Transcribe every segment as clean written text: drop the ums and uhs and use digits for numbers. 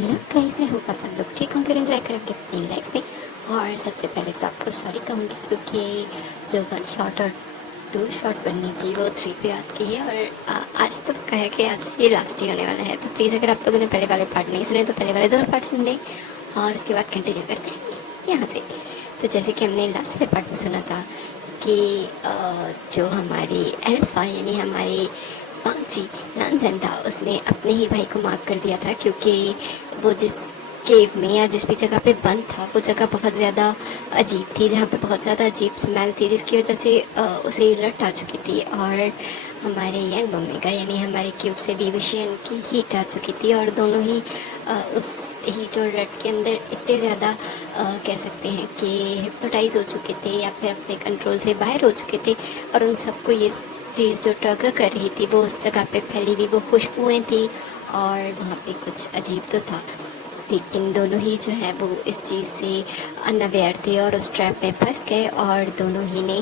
Hello guys, I hope आप सब लोग ठीक होंगे और एंजॉय करेंगे अपनी लाइफ में। और सबसे पहले तो आपको सॉरी कहूँगी क्योंकि जो वन शॉट और टू शॉट बननी थी वो थ्री पे याद की है। और आज तो कहे कि आज ये लास्ट ही होने वाला है, तो प्लीज़ अगर आप लोगों ने पहले वाले पार्ट नहीं सुने तो पहले वाले दोनों पार्ट सुन लें और इसके बाद कंटिन्यू करते हैं यहाँ से। तो जैसे कि हमने लास्ट वाले पार्ट में सुना था कि जो हमारी एल्फा यानी हमारी पांची नानजन था, उसने अपने ही भाई को माफ कर दिया था क्योंकि वो जिस केव में या जिस भी जगह पे बंद था वो जगह बहुत ज़्यादा अजीब थी, जहाँ पे बहुत ज़्यादा अजीब स्मेल थी, जिसकी वजह से उसे रट आ चुकी थी। और हमारे यंग ओमेगा यानी हमारे क्यूट से विविशियन की हीट आ चुकी थी और दोनों ही उस हीट और रट के अंदर इतने ज़्यादा कह सकते हैं कि हिप्नोटाइज हो चुके थे या फिर अपने कंट्रोल से बाहर हो चुके थे। और उन सबको ये चीज़ जो ट्रगर कर रही थी वो उस जगह पे फैली हुई वो खुशबुएँ थी और वहाँ पे कुछ अजीब तो था, लेकिन दोनों ही जो है वो इस चीज़ से अनअवेयर थे और उस ट्रैप में फंस गए और दोनों ही ने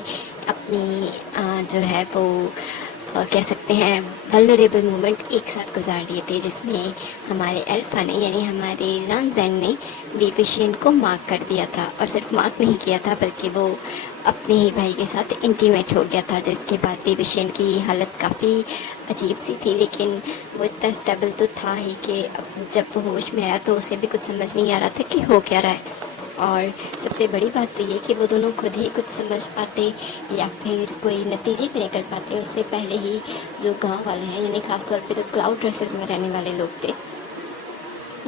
अपनी जो है वो कह सकते हैं वल्नरेबल मोमेंट एक साथ गुजार लिए थे, जिसमें हमारे अल्फा ने यानी हमारे लानजैन ने विविशियन को मार्क कर दिया था। और सिर्फ मार्क नहीं किया था बल्कि वो अपने ही भाई के साथ इंटीमेट हो गया था, जिसके बाद विविशियन की हालत काफ़ी अजीब सी थी। लेकिन वो इतना स्टेबल तो था ही कि जब वो होश में आया तो उसे भी कुछ समझ नहीं आ रहा था कि हो क्या रहा है। और सबसे बड़ी बात तो ये कि वो दोनों खुद ही कुछ समझ पाते या फिर कोई नतीजे पे निकल पाते उससे पहले ही जो गांव वाले हैं यानी खासतौर पे जो क्लाउड ड्रेसेस में रहने वाले लोग थे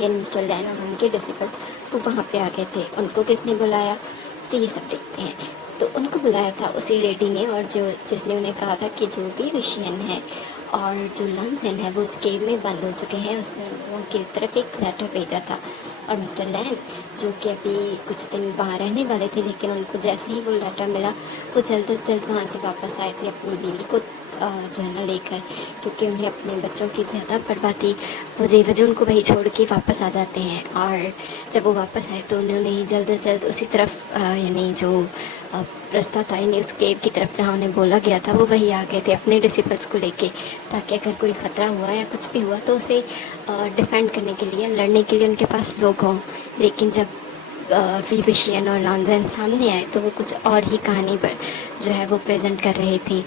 यानी मिस्टर लैन और उनके डिसिपल वो वहाँ पे आ गए थे। उनको किसने बुलाया तो ये सब देखते हैं। तो उनको बुलाया था उसी लेडी ने, और जिसने उन्हें कहा था कि जो भी विशियन है और जो लंजन है वो उस केव में बंद हो चुके हैं, उसने लोगों की तरफ एक लेटर भेजा था। और मिस्टर लैन जो कि अभी कुछ दिन बाहर रहने वाले थे, लेकिन उनको जैसे ही वो लेटर मिला वो जल्द से जल्द वहाँ से वापस आए थे अपनी बीवी को जो है ना लेकर, क्योंकि उन्हें अपने बच्चों की ज़्यादा परवाह थी। वो जेवज उनको वही छोड़ के वापस आ जाते हैं और जब वो वापस आए तो उन्होंने जल्द से जल्द उसी तरफ यानी जो रास्ता था यानी उस केव की तरफ जहाँ उन्हें बोला गया था वो वही आ गए थे अपने डिसिपल्स को लेके, ताकि अगर कोई ख़तरा हुआ या कुछ भी हुआ तो उसे डिफेंड करने के लिए लड़ने के लिए उनके पास लोग हों। लेकिन जब विविशियन और लॉन्जन सामने आए तो वो कुछ और ही कहानी पर जो है वो प्रेजेंट कर रहे थे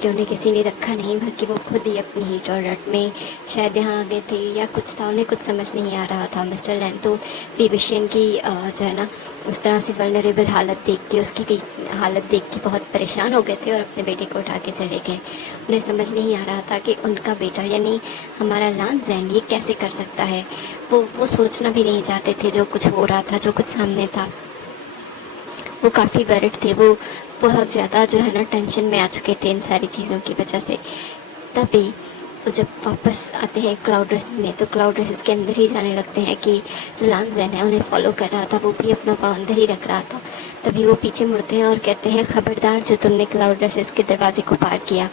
कि उन्हें किसी ने रखा नहीं बल्कि वो खुद ही अपनी हीट और रट में शायद यहाँ आ गए थे या कुछ था, उन्हें कुछ समझ नहीं आ रहा था। मिस्टर लैन तो विविशियन की जो है ना उस तरह से वल्नरेबल हालत देख के उसकी हालत देख के बहुत परेशान हो गए थे और अपने बेटे को उठा के चले गए। उन्हें समझ नहीं आ रहा था कि उनका बेटा यानी हमारा लानजैन ये कैसे कर सकता है। वो सोचना भी नहीं चाहते थे जो कुछ हो रहा था, जो कुछ सामने था। वो काफ़ी वरिड थे, वो बहुत ज़्यादा जो है ना टेंशन में आ चुके थे इन सारी चीज़ों की वजह से। तभी वो जब वापस आते हैं क्लाउड रेसेस में तो क्लाउड रेसेस के अंदर ही जाने लगते हैं कि जो लानजैन है उन्हें फॉलो कर रहा था वो भी अपना पाँव अंदर ही रख रहा था। तभी वो पीछे मुड़ते हैं और कहते हैं, खबरदार जो तुमने क्लाउड रेसेस के दरवाजे को पार किया,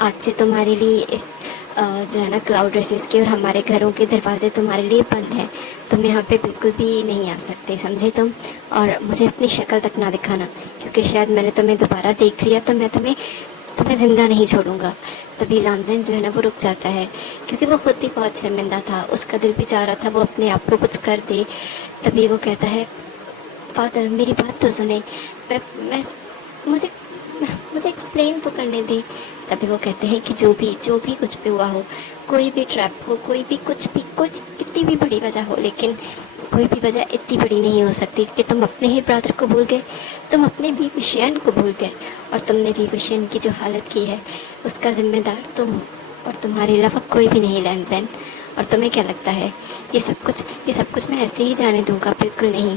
आज से तुम्हारे लिए इस जो है ना क्लाउड रेसेस के और हमारे घरों के दरवाजे तुम्हारे लिए बंद हैं। तुम यहाँ पे बिल्कुल भी नहीं आ सकते, समझे तुम? और मुझे अपनी शक्ल तक ना दिखाना, क्योंकि शायद मैंने तुम्हें दोबारा देख लिया तो मैं तुम्हें ज़िंदा नहीं छोड़ूंगा। तभी लानजैन जो है ना वो रुक जाता है क्योंकि वो खुद ही बहुत शर्मिंदा था, उसका दिल भी चाह रहा था वो अपने आप को कुछ कर दे। तभी वो कहता है, फादर मेरी बात तो सुने, मैं मुझे मुझे एक्सप्लेन तो करने दे। तभी वो कहते हैं कि जो भी कुछ भी हुआ हो, कोई भी ट्रैप हो, कोई भी कुछ कितनी भी बड़ी वजह हो, लेकिन कोई भी वजह इतनी बड़ी नहीं हो सकती कि तुम अपने ही ब्रदर को भूल गए, तुम अपने भी विषयन को भूल गए और तुमने भी विषयन की जो हालत की है उसका जिम्मेदार तुम हो और तुम्हारे अलावा कोई भी नहीं लैंजैन। और तुम्हें क्या लगता है ये सब कुछ मैं ऐसे ही जाने दूंगा? बिल्कुल नहीं,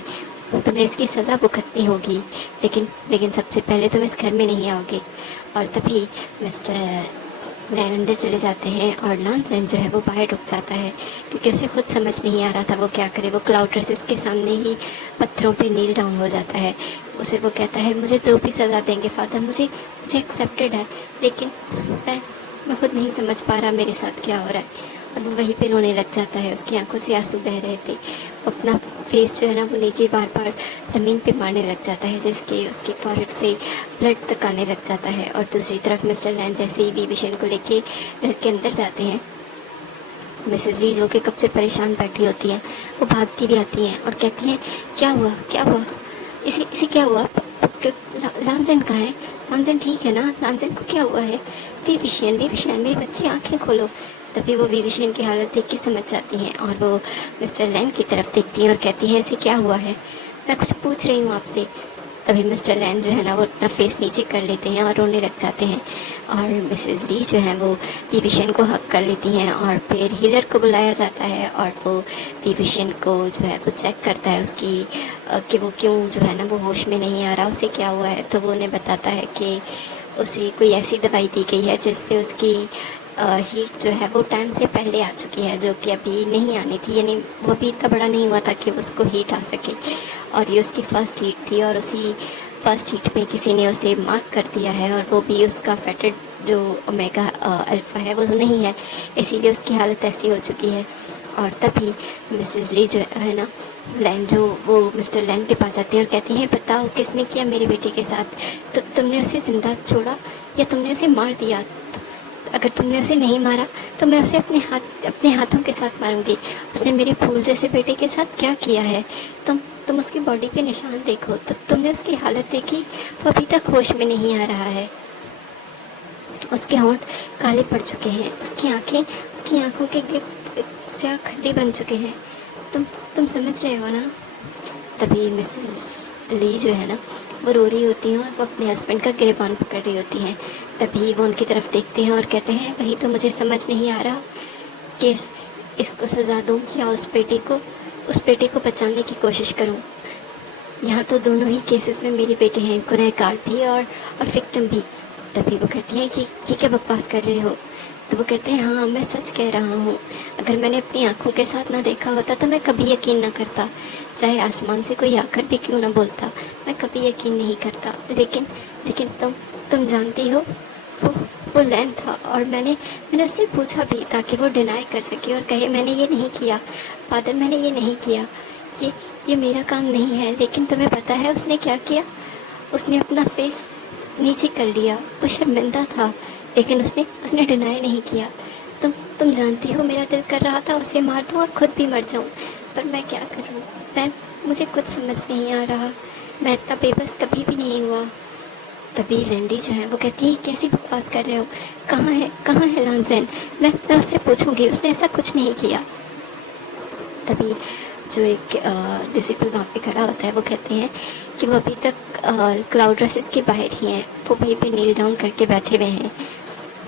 तुम्हें इसकी सज़ा भुगतनी होगी, लेकिन सबसे पहले तुम इस घर में नहीं आओगे। और तभी मिस्टर लैन अंदर चले जाते हैं और लानजैन जो है वो बाहर रुक जाता है क्योंकि उसे खुद समझ नहीं आ रहा था वो क्या करे। वो क्लाउड रेसेस के सामने ही पत्थरों पे नील डाउन हो जाता है। उसे वो कहता है, मुझे तो भी सज़ा देंगे फादर, मुझे एक्सेप्टेड है, लेकिन मैं खुद नहीं समझ पा रहा मेरे साथ क्या हो रहा है। और वो वहीं पे रोने लग जाता है, उसकी आंखों से आंसू बह रहे थे। अपना फेस जो है ना वो नीचे बार बार ज़मीन पे मारने लग जाता है, जिसके उसके फॉरहेड से ब्लड तक आने लग जाता है। और दूसरी तरफ मिस्टर लैन जैसे ही विविशन को लेके घर के अंदर जाते हैं मिसेस ली जो कि कब से परेशान बैठी होती हैं, वो भागती भी आती हैं और कहती हैं, क्या हुआ, क्या हुआ, इसे इसे क्या हुआ, लांजन कहाँ है, लांजन ठीक है ना, लांजन को क्या हुआ है, विविशियन विविशियन मेरे बच्चे आंखें खोलो। तभी वो विविशियन की हालत देख के समझ जाती हैं और वो मिस्टर लैन की तरफ देखती हैं और कहती हैं, इसे क्या हुआ है, मैं कुछ पूछ रही हूँ आपसे। तभी मिस्टर लैन जो है ना वो अपना फेस नीचे कर लेते हैं और रोने लग जाते हैं और मिसेस ली जो है वो विविशियन को हक कर लेती हैं और फिर हीलर को बुलाया जाता है और वो विविशियन को जो है वो चेक करता है उसकी कि वो क्यों जो है ना वो होश में नहीं आ रहा, उसे क्या हुआ है। तो वो उन्हें बताता है कि उसे कोई ऐसी दवाई दी गई है जिससे उसकी हीट जो है वो टाइम से पहले आ चुकी है, जो कि अभी नहीं आनी थी, यानी वो अभी इतना बड़ा नहीं हुआ था कि उसको हीट आ सके। और ये उसकी फ़र्स्ट हीट थी और उसी फर्स्ट हीट में किसी ने उसे मार्क कर दिया है और वो भी उसका फेटेड जो ओमेगा अल्फ़ा है वो नहीं है, इसीलिए उसकी हालत ऐसी हो चुकी है। और तभी मिसेस ली जो है ना लैन जो वो मिस्टर लैन के पास आती है और कहती हैं, बताओ किसने किया मेरे बेटे के साथ, तो तुमने उसे जिंदा छोड़ा या तुमने उसे मार दिया, अगर तुमने उसे नहीं मारा तो मैं उसे अपने हाथों के साथ मारूंगी, उसने मेरे फूल जैसे बेटे के साथ क्या किया है। तुम उसकी बॉडी पे निशान देखो, तो तुमने उसकी हालत देखी, वो अभी तक होश में नहीं आ रहा है, उसके होंठ काले पड़ चुके हैं, उसकी आंखों के गिर्द स्याह खड्डे बन चुके हैं, तुम समझ रहे हो ना। तभी मिसेस ली जो है ना वो रो रही होती हैं और वो अपने हस्बैंड का गिरबान पकड़ रही होती हैं। तभी वो उनकी तरफ देखते हैं और कहते हैं, वही तो मुझे समझ नहीं आ रहा कि इसको सज़ा दूँ या उस बेटे को बचाने की कोशिश करूँ। यहाँ तो दोनों ही केसेस में मेरे बेटे हैं, गुनहगार भी और विक्टिम भी। तभी वो कहती हैं कि ये क्या बकवास कर रहे हो। तो वो कहते हैं, हाँ मैं सच कह रहा हूँ, अगर मैंने अपनी आंखों के साथ ना देखा होता तो मैं कभी यकीन ना करता, चाहे आसमान से कोई आकर भी क्यों ना बोलता, मैं कभी यकीन नहीं करता। लेकिन तुम जानती हो वो लैन था और मैंने उससे पूछा भी ताकि वो डिनाई कर सके और कहे मैंने ये नहीं किया, फादर मैंने ये नहीं किया, ये मेरा काम नहीं है। लेकिन तुम्हें पता है उसने क्या किया, उसने अपना फेस नीचे कर लिया, वो शर्मिंदा था लेकिन उसने डिनाई नहीं किया। तुम जानती हो मेरा दिल कर रहा था उसे मार दूं और खुद भी मर जाऊं, पर मैं क्या करूं, मुझे कुछ समझ नहीं आ रहा, मैं इतना बेबस कभी भी नहीं हुआ। तभी लैंडी जो है वो कहती है, कैसी बकवास कर रहे हो, कहाँ है लांजेन, मैं उससे पूछूंगी, उसने ऐसा कुछ नहीं किया। तभी जो एक डिसिपल वहाँ पे खड़ा होता है वो कहते हैं कि वो अभी तक क्लाउड रसेस के बाहर ही हैं, वो वहीं पे नील डाउन करके बैठे हुए हैं।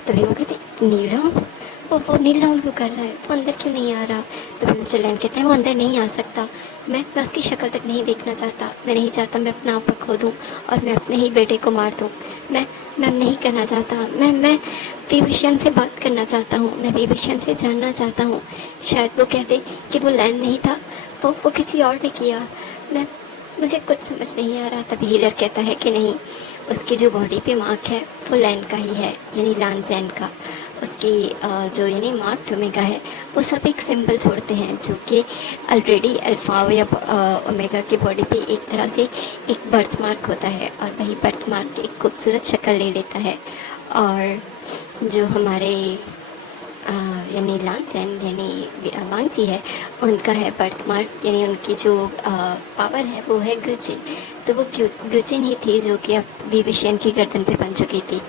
तभी वो कहते हैं, नील डाउन, वो नील डाउन क्यों कर रहा है, वो अंदर क्यों नहीं आ रहा। तो मिस्टर लैन कहते हैं, वो अंदर नहीं आ सकता, मैं उसकी शक्ल तक नहीं देखना चाहता, मैं नहीं चाहता मैं अपना आप खो दूँ और मैं अपने ही बेटे को मार दूँ, मैं नहीं करना चाहता, मैं विविशियन से बात करना चाहता हूँ, मैं विविशियन से जानना चाहता हूँ, शायद वो कह दे कि वो लैन नहीं था, वो किसी और ने किया, मुझे कुछ समझ नहीं आ रहा। तभी हीलर कहता है कि नहीं, उसकी जो बॉडी पे मार्क है वो लैन का ही है, यानी लांजेन का, उसकी जो यानी मार्क ओमेगा है वो सब एक सिंबल छोड़ते हैं जो कि ऑलरेडी अल्फा या ओमेगा की बॉडी पे एक तरह से एक बर्थ मार्क होता है और वही बर्थ मार्क एक खूबसूरत शक्ल ले लेता है। और जो हमारे यानी लांजेन यानी वांगजी है, उनका है बर्थ मार्क, यानी उनकी जो पावर है वो है गुजिन, तो वो गुजिन ही थी जो कि अब विविशियन की गर्दन पे बन चुकी थी।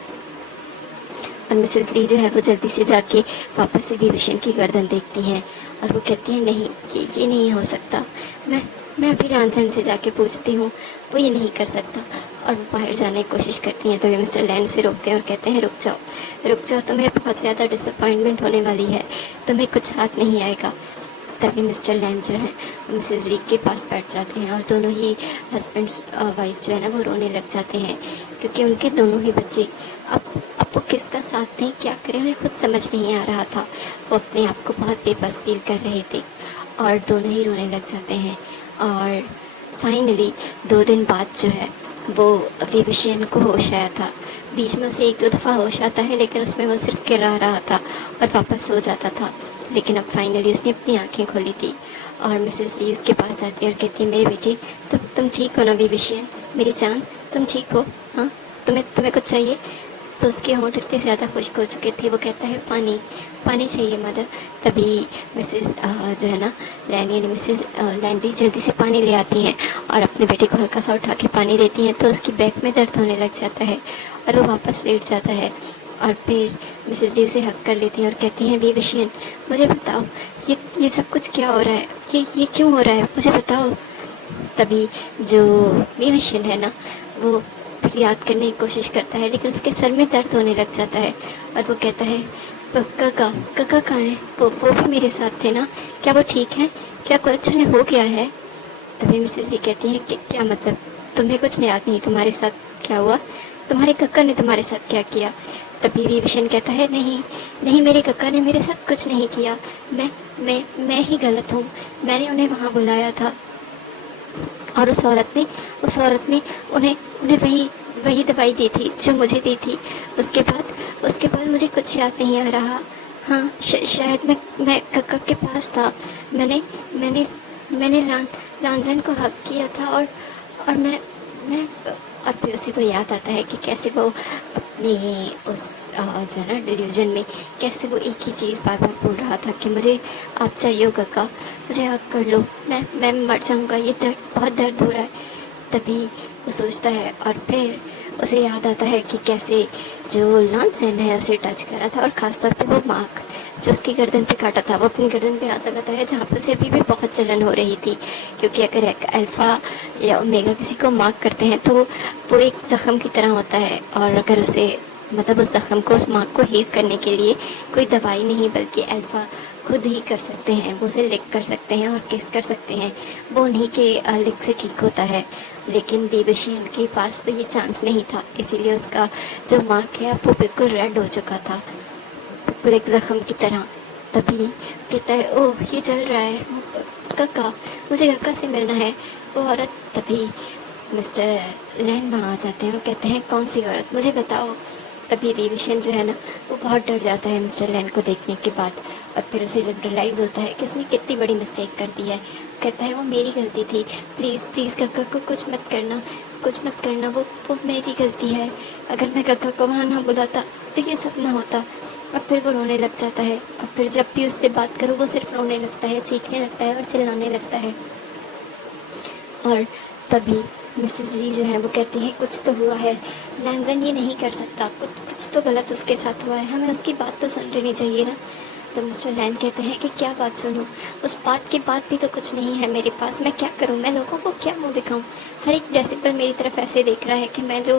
और मिसेस ली जो है वो जल्दी से जाके वापस से विविशियन की गर्दन देखती हैं और वो कहती हैं, नहीं ये नहीं हो सकता, मैं अभी लांजेन से जाके पूछती हूँ, वो ये नहीं कर सकता। और वो बाहर जाने की कोशिश करती हैं, तभी मिस्टर लैन से रोकते हैं और कहते हैं, रुक जाओ, तुम्हें बहुत ज़्यादा डिसअपॉइंटमेंट होने वाली है, तुम्हें कुछ हाथ नहीं आएगा। तभी मिस्टर लैन जो है मिसेस ली के पास बैठ जाते हैं और दोनों ही हस्बैंड वाइफ जो है ना वो रोने लग जाते हैं, क्योंकि उनके दोनों ही बच्चे अब वो किसका साथ दें, क्या करें, उन्हें खुद समझ नहीं आ रहा था, वो अपने आप को बहुत बेबस फील कर रहे थे और दोनों ही रोने लग जाते हैं। और फाइनली 2 दिन बाद जो है वो विविशियन को होश आया था, बीच में उसे 1-2 दफ़ा होश आता है लेकिन उसमें वो सिर्फ गिरा रहा था और वापस सो जाता था, लेकिन अब फाइनली उसने अपनी आंखें खोली थी और मिसेस ली उसके पास जाती है और कहती है, मेरे बेटे तुम ठीक हो ना विविशियन, मेरी जान तुम ठीक हो, हाँ तुम्हें कुछ चाहिए। तो उसके होंठ इतने ज़्यादा खुश्क हो चुके थे। वो कहता है पानी, पानी चाहिए मदर। तभी मिसेस जो है ना लैन यानी मिसेस लैंडी जल्दी से पानी ले आती हैं और अपने बेटे को हल्का सा उठा के पानी देती हैं, तो उसकी बैक में दर्द होने लग जाता है और वो वापस लेट जाता है। और फिर मिसेस ली उसे हक कर लेती हैं और कहती हैं, विविशियन मुझे बताओ ये सब कुछ क्या हो रहा है, ये क्यों हो रहा है, मुझे बताओ। तभी जो विविशियन है ना वो फिर याद करने की कोशिश करता है, लेकिन उसके सर में दर्द होने लग जाता है और वो कहता है, काका काका कहाँ है, वो भी मेरे साथ थे ना, क्या वो ठीक है, क्या कुछ उन्हें हो गया है। तभी मिसेस ली कहती हैं कि क्या मतलब, तुम्हें कुछ याद नहीं, तुम्हारे साथ क्या हुआ, तुम्हारे कक्का ने तुम्हारे साथ क्या किया। तभी विभीषण कहता है, नहीं नहीं, मेरे कक्का ने मेरे साथ कुछ नहीं किया, मैं ही गलत हूँ, मैंने उन्हें वहाँ बुलाया था और उस औरत ने उन्हें उन्हें वही दवाई दी थी जो मुझे दी थी। उसके बाद मुझे कुछ याद नहीं आ रहा। हाँ, शायद मैं कक्का के पास था, मैंने लांजन को हक किया था और मैं और फिर उसी को याद आता है कि कैसे वो अपनी उस जो है ना डिल्यूजन में कैसे वो एक ही चीज़ बार बार बोल रहा था कि मुझे आप चाहिए हो काका, मुझे हक कर लो, मैं मर जाऊंगा, ये बहुत दर्द हो रहा है। तभी वो सोचता है और फिर उसे याद आता है कि कैसे जो लांसन है उसे टच करा था और ख़ासतौर पे वो मार्क जो उसकी गर्दन पे काटा था, वो अपनी गर्दन पे हाथ लगाता है जहाँ पे उसे अभी भी बहुत जलन हो रही थी, क्योंकि अगर एक अल्फ़ा या ओमेगा किसी को मार्क करते हैं तो वो एक ज़ख्म की तरह होता है और अगर उसे मतलब उस ज़ख्म को उस मार्क को हील करने के लिए कोई दवाई नहीं बल्कि अल्फ़ा खुद ही कर सकते हैं, वो उसे लिक कर सकते हैं और किस कर सकते हैं, वो उन्हीं के लिक से ठीक होता है। लेकिन विविशियन के पास तो ये चांस नहीं था, इसीलिए उसका जो मार्क है वो बिल्कुल रेड हो चुका था, बिल्कुल एक ज़ख्म की तरह। तभी कहता है, ओह ये जल रहा है, काका मुझे काका से मिलना है। वो औरत तभी मिस्टर लैन वहाँ आ जाते हैं और कहते हैं, कौन सी औरत, मुझे बताओ। तभी विविशन जो है ना वो बहुत डर जाता है मिस्टर लैन को देखने के बाद और फिर उसे रियलाइज़ होता है कि उसने कितनी बड़ी मिस्टेक कर दी है। कहता है, वो मेरी गलती थी, प्लीज़ प्लीज़ काका को कुछ मत करना, वो मेरी गलती है, अगर मैं काका को वहाँ ना बुलाता तो ये सब ना होता। और फिर वो रोने लग जाता है और फिर जब भी उससे बात करो वो सिर्फ रोने लगता है, चीखने लगता है और चिल्लाने लगता है। और तभी मिसेस ली जो है वो कहती है, कुछ तो हुआ है, लैंजन ये नहीं कर सकता, कुछ तो गलत उसके साथ हुआ है, हमें उसकी बात तो सुन लेनी चाहिए ना। तो मिस्टर लैन कहते हैं कि क्या बात सुनूं, उस बात के बाद भी तो कुछ नहीं है मेरे पास, मैं क्या करूं, मैं लोगों को क्या मुंह दिखाऊं, हर एक डेसिबल मेरी तरफ ऐसे देख रहा है कि मैं जो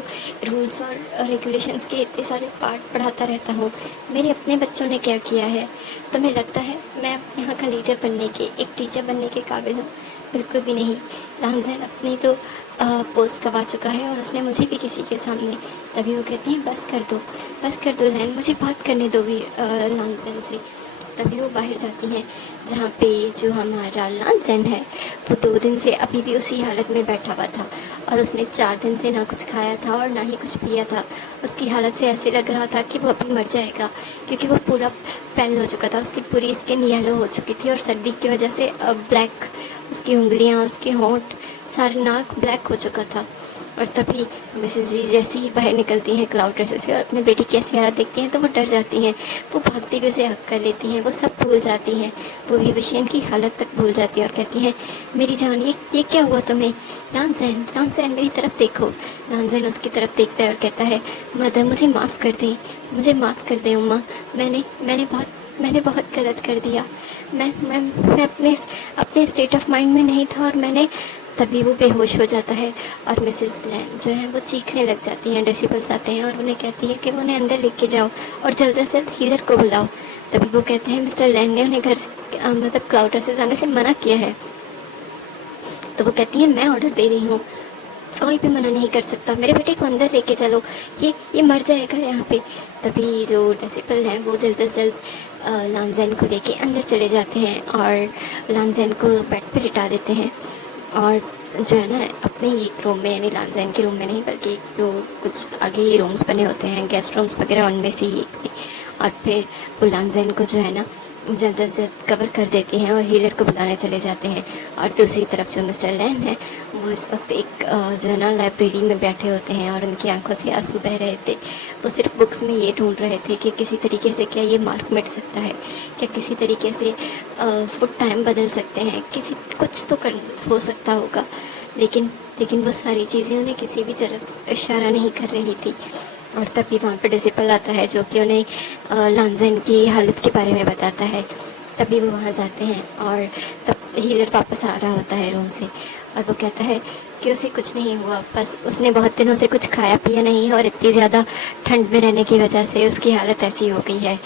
रूल्स और रेगुलेशंस के इतने सारे पार्ट पढ़ाता रहता हूं, मेरे अपने बच्चों ने क्या किया है। तुम्हें लगता है मैं यहाँ का लीडर बनने के, एक टीचर बनने के काबिल हूँ? बिल्कुल भी नहीं। लांजन अपनी तो पोस्ट गवा चुका है और उसने मुझे भी किसी के सामने। तभी वो कहती हैं, बस कर दो लैन, मुझे बात करने दो भी लांजन से। तभी वो बाहर जाती हैं जहाँ पे जो हमारा लांजन है वो 2 दिन से अभी भी उसी हालत में बैठा हुआ था और उसने 4 दिन से ना कुछ खाया था और ना ही कुछ पिया था। उसकी हालत से ऐसे लग रहा था कि वो अभी मर जाएगा, क्योंकि वो पूरा पेल हो चुका था, उसकी पूरी स्किन येलो हो चुकी थी और सर्दी की वजह से ब्लैक, उसकी उंगलियां, उसके होंठ, सारा नाक ब्लैक हो चुका था। और तभी मिसेस ली जैसे ही बाहर निकलती हैं क्लाउड ड्रेसेस से और अपने बेटी की ऐसी हालत देखती हैं तो वो डर जाती हैं, वो भागती हुई उसे हक कर लेती हैं, वो सब भूल जाती हैं, वो विविशियन की हालत तक भूल जाती है और कहती हैं, मेरी जान ये क्या हुआ तुम्हें, लांजन मेरी तरफ देखो। लांजन उसकी तरफ देखता है और कहता है, मदर मुझे माफ़ कर दें उम्मा, मैंने बहुत गलत कर दिया, मैं अपने स्टेट ऑफ माइंड में नहीं था और मैंने। तभी वो बेहोश हो जाता है और मिसेस लैन जो है वो चीखने लग जाती हैं, डेसिबल्स आते हैं और उन्हें कहती है कि वो उन्हें अंदर लेके जाओ और जल्द से जल्द हीलर को बुलाओ। तभी वो कहते हैं, मिस्टर लैन ने उन्हें घर से मतलब क्लाउड से जाने से मना किया है। तो वो कहती है, मैं ऑर्डर दे रही हूँ, कोई भी मना नहीं कर सकता, मेरे बेटे को अंदर लेके चलो, ये मर जाएगा यहाँ पे। तभी जो डेसिबल हैं वो जल्द से जल्द लांजन को लेके अंदर चले जाते हैं और लांजन को बेड पे लिटा देते हैं और जो है ना अपने ही एक रूम में, यानी लांजन के रूम में नहीं बल्कि जो कुछ आगे ही रूम्स बने होते हैं गेस्ट रूम्स वगैरह, उनमें से ही एक में और फिर वो लांजेन को जो है ना जल्द से जल्द कवर कर देती हैं और हीलर को बुलाने चले जाते हैं। और दूसरी तरफ जो मिस्टर लैन है वो इस वक्त एक जो है ना लाइब्रेरी में बैठे होते हैं और उनकी आंखों से आंसू बह रहे थे। वो सिर्फ बुक्स में ये ढूंढ रहे थे कि किसी तरीके से क्या ये मार्क मिट सकता है, क्या किसी तरीके से वो टाइम बदल सकते हैं, किसी कुछ तो कर हो सकता होगा। लेकिन वो सारी चीज़ें उन्हें किसी भी तरफ इशारा नहीं कर रही थी। और तभी वहाँ पर डिसिपल आता है जो कि उन्हें लांजेन की हालत के बारे में बताता है। तभी वो वहाँ जाते हैं और तब हीलर वापस आ रहा होता है रूम से और वो कहता है कि उसे कुछ नहीं हुआ, बस उसने बहुत दिनों से कुछ खाया पिया नहीं और इतनी ज़्यादा ठंड में रहने की वजह से उसकी हालत ऐसी हो गई है।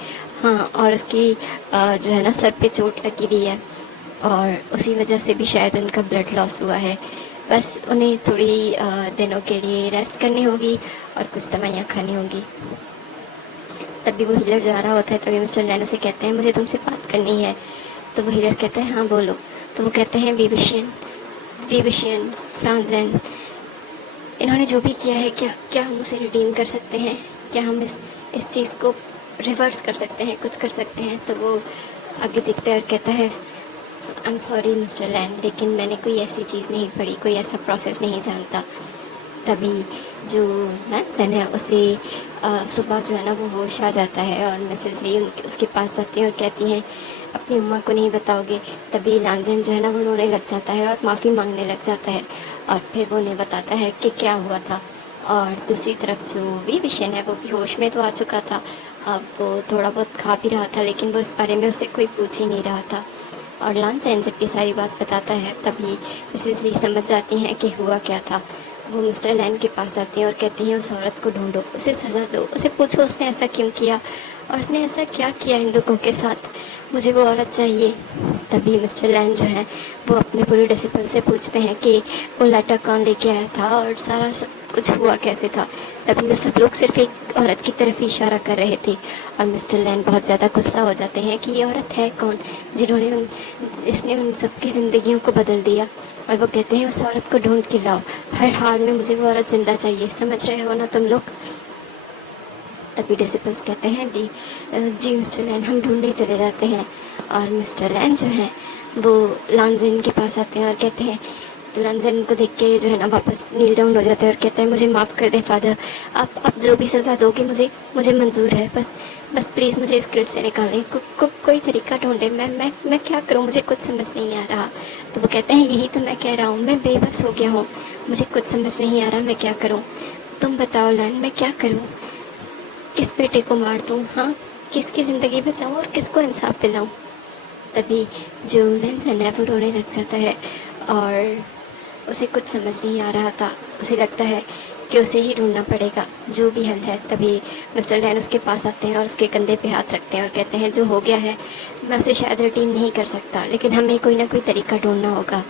हाँ, और उसकी जो है ना सर पे चोट लगी हुई है और उसी वजह से भी शायद उनका ब्लड लॉस हुआ है। बस उन्हें थोड़ी दिनों के लिए रेस्ट करनी होगी और कुछ दवाइयाँ खानी होगी। तभी वो हीलर जा रहा होता है। तभी मिस्टर लैन उसे कहते हैं मुझे तुमसे बात करनी है। तो वो हीलर कहता है हाँ बोलो। तो वो कहते हैं विविशियन लांजेन, इन्होंने जो भी किया है क्या हम उसे रिडीम कर सकते हैं? क्या हम इस चीज़ को रिवर्स कर सकते हैं, कुछ कर सकते हैं? तो वो आगे देखता है और कहता है आई एम सॉरी मिस्टर लैन, लेकिन मैंने कोई ऐसी चीज़ नहीं पढ़ी, कोई ऐसा प्रोसेस नहीं जानता। तभी जो लैंसन है उसे सुबह जो है ना वो होश आ जाता है और मिसेस ली उसके पास जाती हैं और कहती हैं अपनी अम्मा को नहीं बताओगे। तभी लांजन जो है ना वो रोने लग जाता है और माफ़ी मांगने लग जाता है और फिर वो उन्हें बताता है कि क्या हुआ था। और दूसरी तरफ जो भी विषय है वो भी होश में तो आ चुका था। अब वो थोड़ा बहुत खा भी रहा था लेकिन वो इस बारे में उससे कोई पूछ ही नहीं रहा था। और लांजन जब ये सारी बात बताता है तभी मिसेस ली समझ जाती हैं कि हुआ क्या था। वो मिस्टर लैन के पास जाती हैं और कहती हैं उस औरत को ढूंढो, उसे सज़ा दो, उसे पूछो उसने ऐसा क्यों किया और उसने ऐसा क्या किया इन लोगों के साथ, मुझे वो औरत चाहिए। तभी मिस्टर लैन जो है वो अपने पूरे डिसिपल से पूछते हैं कि वो लेटर कौन लेके आया था और सारा सब कुछ हुआ कैसे था। तभी वो सब लोग सिर्फ एक औरत की तरफ ही इशारा कर रहे थे और मिस्टर लैन बहुत ज़्यादा गुस्सा हो जाते हैं कि ये औरत है कौन जिसने उन सबकी ज़िंदगियों को बदल दिया। और वो कहते हैं उस औरत को ढूंढ के लाओ, हर हाल में मुझे वो औरत जिंदा चाहिए, समझ रहे हो ना तुम लोग। तभी डिसिपल्स कहते हैं जी मिस्टर लैन, हम ढूंढने चले जाते हैं। और मिस्टर लैन जो है वो लांजन के पास आते हैं और कहते हैं, तो लांजन को देख के जो है ना वापस नील डाउन हो जाते हैं और कहते हैं मुझे माफ़ कर दें फादर, आप जो भी सज़ा दोगे मुझे मंजूर है, बस प्लीज़ मुझे इस गिल्ड से निकालें, कोई तरीका ढूंढे, मैं क्या करूं, मुझे कुछ समझ नहीं आ रहा। तो वो कहते हैं यही तो मैं कह रहा हूँ, मैं बेबस हो गया हूँ, मुझे कुछ समझ नहीं आ रहा मैं क्या करूँ, तुम बताओ लैन मैं क्या करूँ, किस बेटे को मार दूँ, हाँ किसकी ज़िंदगी बचाऊँ और किसको इंसाफ दिलाऊँ। तभी जो लैंसन है वो रोने लग जाता है और उसे कुछ समझ नहीं आ रहा था। उसे लगता है कि उसे ही ढूंढना पड़ेगा जो भी हल है। तभी मिस्टर लैन उसके पास आते हैं और उसके कंधे पे हाथ रखते हैं और कहते हैं जो हो गया है मैं उसे शायद रिटीन नहीं कर सकता, लेकिन हमें कोई ना कोई तरीका ढूंढना होगा,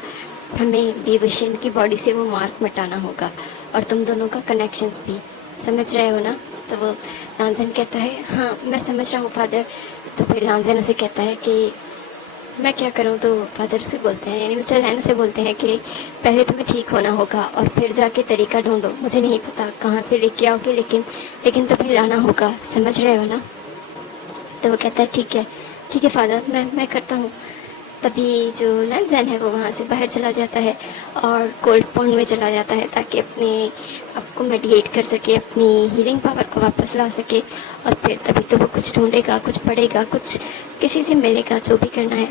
हमें बेविशियन की बॉडी से वो मार्क मिटाना होगा और तुम दोनों का कनेक्शंस भी, समझ रहे हो ना। तो वो लांजन कहता है हाँ मैं समझ रहा हूँ फादर। तो फिर लांजन उसे कहता है कि मैं क्या करूं। तो फादर से बोलते हैं यानी मिस्टर लैन से बोलते हैं कि पहले तुम्हें ठीक होना होगा और फिर जाके तरीका ढूंढो, मुझे नहीं पता कहाँ से लेके आओगे लेकिन तुम्हें लाना होगा, समझ रहे हो ना। तो वो कहता है ठीक है फादर, मैं करता हूँ। तभी जो लैंजन है वो वहाँ से बाहर चला जाता है और कोल्ड पॉन्ड में चला जाता है ताकि अपने आपको मेडिकेट कर सके, अपनी हीलिंग पावर को वापस ला सके। और फिर तभी तो वो कुछ ढूंढेगा, कुछ पढ़ेगा, कुछ किसी से मिलेगा, जो भी करना है।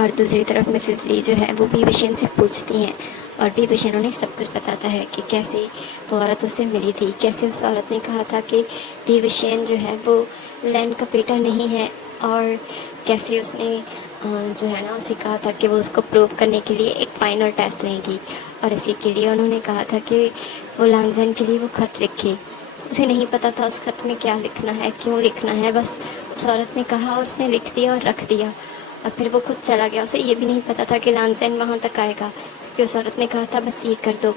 और दूसरी तरफ मिसेस ली जो है वो विविशियन से पूछती हैं और विविशियन उन्हें सब कुछ बताता है कि कैसे वो औरत उससे मिली थी, कैसे उस औरत ने कहा था कि विविशियन जो है वो लैन का बेटा नहीं है और कैसे उसने जो है ना उसे कहा था कि वो उसको प्रूव करने के लिए एक फाइनल टेस्ट लेंगी और इसी के लिए उन्होंने कहा था कि वो लांजन के लिए वो खत लिखे। उसे नहीं पता था उस खत में क्या लिखना है, क्यों लिखना है, बस उस औरत ने कहा और उसने लिख दिया और रख दिया और फिर वो खुद चला गया। उसे ये भी नहीं पता था कि लांजन वहाँ तक आएगा क्योंकि उस औरत ने कहा था बस ये कर दो।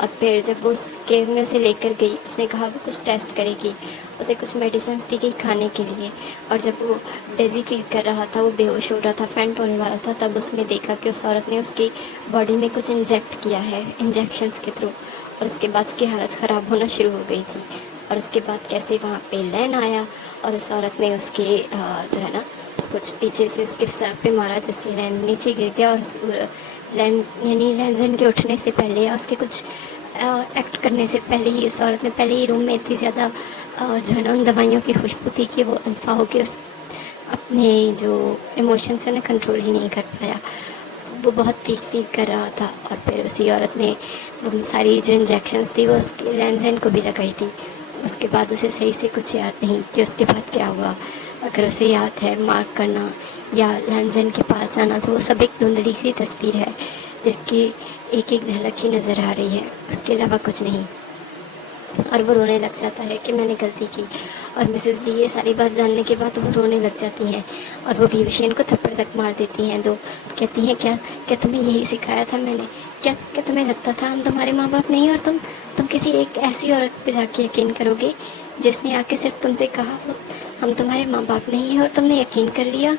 और फिर जब वो उस केव में उसे लेकर गई, उसने कहा वो कुछ टेस्ट करेगी, उसे कुछ मेडिसिन दी गई खाने के लिए। और जब वो डेजी फील कर रहा था, वो बेहोश हो रहा था, फेंट होने वाला था, तब उसने देखा कि उस औरत ने उसकी बॉडी में कुछ इंजेक्ट किया है इंजेक्शंस के थ्रू और उसके बाद उसकी हालत ख़राब होना शुरू हो गई थी। और उसके बाद कैसे वहाँ पे लैन आया और उस औरत ने उसके जो है ना कुछ पीछे से उसके सर पे मारा, जिससे लैन नीचे गिर गया। और लैन यानी लैनजन के उठने से पहले या उसके कुछ एक्ट करने से पहले ही उस औरत ने पहले ही रूम में इतनी ज़्यादा जो है ना उन दवाइयों की खुशबू थी कि वो अल्फा होकर उस अपने जो इमोशंस है ना कंट्रोल ही नहीं कर पाया। वो बहुत वीक फील कर रहा था और फिर उसी औरत ने वो सारी जो इंजेक्शंस थी वो उसके लैंडजन को भी लगाई थी। उसके बाद उसे सही से कुछ याद नहीं कि उसके बाद क्या हुआ। अगर उसे याद है मार्क करना या लैंडजन के पास जाना, तो वो सब एक धुंधली सी तस्वीर है जिसकी एक एक झलक ही नज़र आ रही है, उसके अलावा कुछ नहीं। और वो रोने लग जाता है कि मैंने गलती की। और मिसेस ली ये सारी बात जानने के बाद वो रोने लग जाती हैं और वो विविशियन को थप्पड़ तक मार देती हैं। दो कहती हैं, क्या क्या तुम्हें यही सिखाया था मैंने? क्या क्या तुम्हें लगता था हम तुम्हारे माँ बाप नहीं, और तुम किसी एक ऐसी औरत पे जाके यकीन करोगे जिसने आके सिर्फ तुमसे कहा वो हम तुम्हारे माँ बाप नहीं हैं, और तुमने यकीन कर लिया?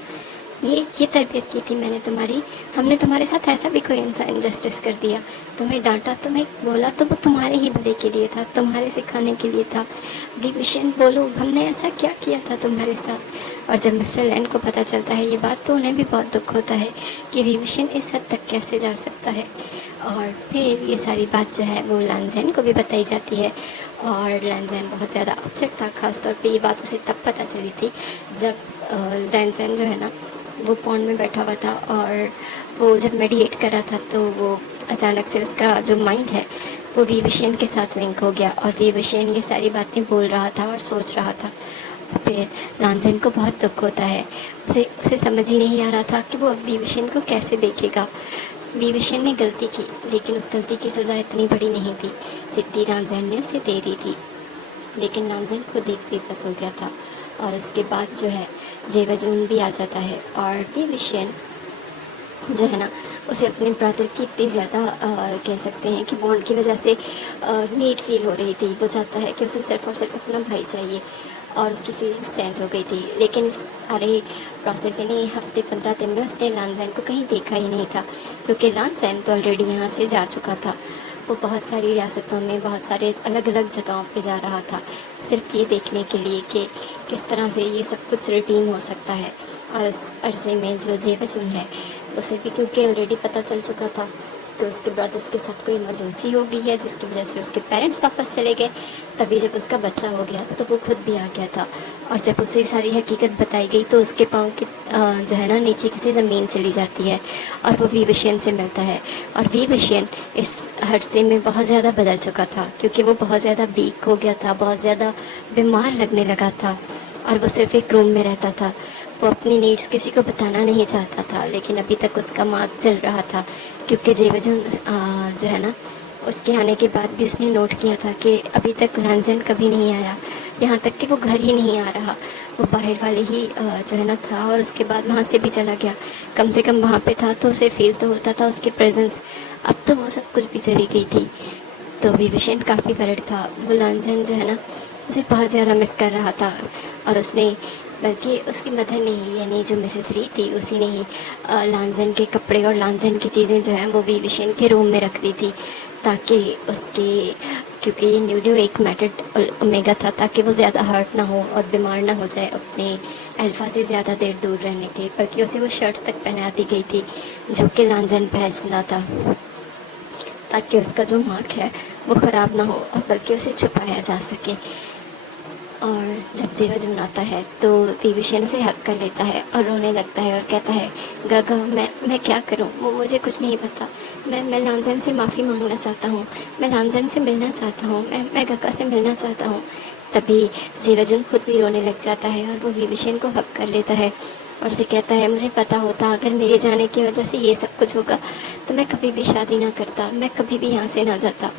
ये तरबियत की थी मैंने तुम्हारी। हमने तुम्हारे साथ ऐसा भी कोई इंसान इनजस्टिस कर दिया? तुम्हें डांटा, तुम्हें बोला तो वो तुम्हारे ही भले के लिए था, तुम्हारे सिखाने के लिए था। विविशन बोलो, हमने ऐसा क्या किया था तुम्हारे साथ? और जब मिस्टर लैंड को पता चलता है ये बात, तो उन्हें भी बहुत दुख होता है कि विविशन इस हद तक कैसे जा सकता है। और फिर ये सारी बात जो है वो लैंडजैन को भी बताई जाती है और लैंडजैन बहुत ज़्यादा अपसेट था। खासतौर पे ये बात उसे तब पता चली थी जब लैंडजैन जो है ना वो पॉन्ड में बैठा हुआ था और वो जब मेडिटेट कर रहा था, तो वो अचानक से उसका जो माइंड है वो विविशियन के साथ लिंक हो गया और विविशियन ये सारी बातें बोल रहा था और सोच रहा था। फिर लैंडजैन को बहुत दुख होता है। उसे समझ ही नहीं आ रहा था कि वो अब विविशियन को कैसे देखेगा। विविशियन ने गलती की, लेकिन उस गलती की सज़ा इतनी बड़ी नहीं थी जितनी लैंडजैन ने उसे दे दी थी। लेकिन लैंडजैन खुद एक बेबस हो गया था। और उसके बाद जो है जेवजून भी आ जाता है और विविशियन जो है ना उसे अपने ब्रदर की इतनी ज़्यादा कह सकते हैं कि बॉन्ड की वजह से नीड फील हो रही थी। वो चाहता है कि उसे सिर्फ और सिर्फ अपना भाई चाहिए और उसकी फीलिंग्स चेंज हो गई थी। लेकिन इस सारे प्रोसेस यानी हफ्ते 15 दिन में उसने लैंडजैन को कहीं देखा ही नहीं था, क्योंकि लैंडजैन तो ऑलरेडी यहाँ से जा चुका था। वो बहुत सारी रियासतों में बहुत सारे अलग अलग जगहों पे जा रहा था, सिर्फ ये देखने के लिए कि किस तरह से ये सब कुछ रिटीन हो सकता है। और उस अरसे में जो जेवजून है उसे भी क्योंकि ऑलरेडी पता चल चुका था कि उसके ब्रदर्स के साथ कोई इमरजेंसी हो गई है जिसकी वजह से उसके पेरेंट्स वापस चले गए। तभी जब उसका बच्चा हो गया तो वो खुद भी आ गया था। और जब उसे सारी हकीकत बताई गई तो उसके पाँव की जो है ना नीचे किसी ज़मीन चली जाती है और वो विविशियन से मिलता है। और विविशियन इस हरसे में बहुत ज़्यादा बदल चुका था, क्योंकि वो बहुत ज़्यादा वीक हो गया था, बहुत ज़्यादा बीमार लगने लगा था और वो सिर्फ एक रूम में रहता था। वो अपनी नीड्स किसी को बताना नहीं चाहता था, लेकिन अभी तक उसका मार्ग चल रहा था, क्योंकि जेवजून जो है ना उसके आने के बाद भी उसने नोट किया था कि अभी तक लैंडजैन कभी नहीं आया, यहाँ तक कि वो घर ही नहीं आ रहा। वो बाहर वाले ही जो है ना था और उसके बाद वहाँ से भी चला गया। कम से कम वहाँ पे था तो उसे फील तो होता था उसकी प्रेजेंस। अब तो वो सब कुछ भी चली गई थी। तो विविशन काफ़ी वर्रिड था। वो लैंडजैन जो है ना उसे बहुत ज़्यादा मिस कर रहा था और उसने बल्कि उसकी मदर ने ही यानी जो मिसेस री थी उसी ने ही लैंडजैन के कपड़े और लैंडजैन की चीज़ें जो हैं वो विविशन के रूम में रख दी थी, ताकि उसके क्योंकि ये न्यूडियो एक मैटेड ओमेगा था, ताकि वो ज़्यादा हर्ट ना हो और बीमार ना हो जाए अपने अल्फा से ज़्यादा देर दूर रहने के। बल्कि उसे वो शर्ट्स तक पहना दी गई थी जो कि लैंडजैन पहनता था, ताकि उसका जो मार्क है वो ख़राब ना हो और बल्कि उसे छुपाया जा सके। और जब जेवजून आता है तो विविशियन उसे हक कर लेता है और रोने लगता है और कहता है, गागा मैं क्या करूं, वो मुझे कुछ नहीं पता। मैं लैंडजैन से माफ़ी मांगना चाहता हूँ, मैं लैंडजैन से मिलना चाहता हूँ, मैं गागा से मिलना चाहता हूँ। तभी जेवजून खुद भी रोने लग जाता है और वो विविशियन को हक कर लेता है और उसे कहता है, मुझे पता होता अगर मेरे जाने की वजह से ये सब कुछ होगा तो मैं कभी भी शादी ना करता, मैं कभी भी यहाँ से ना जाता।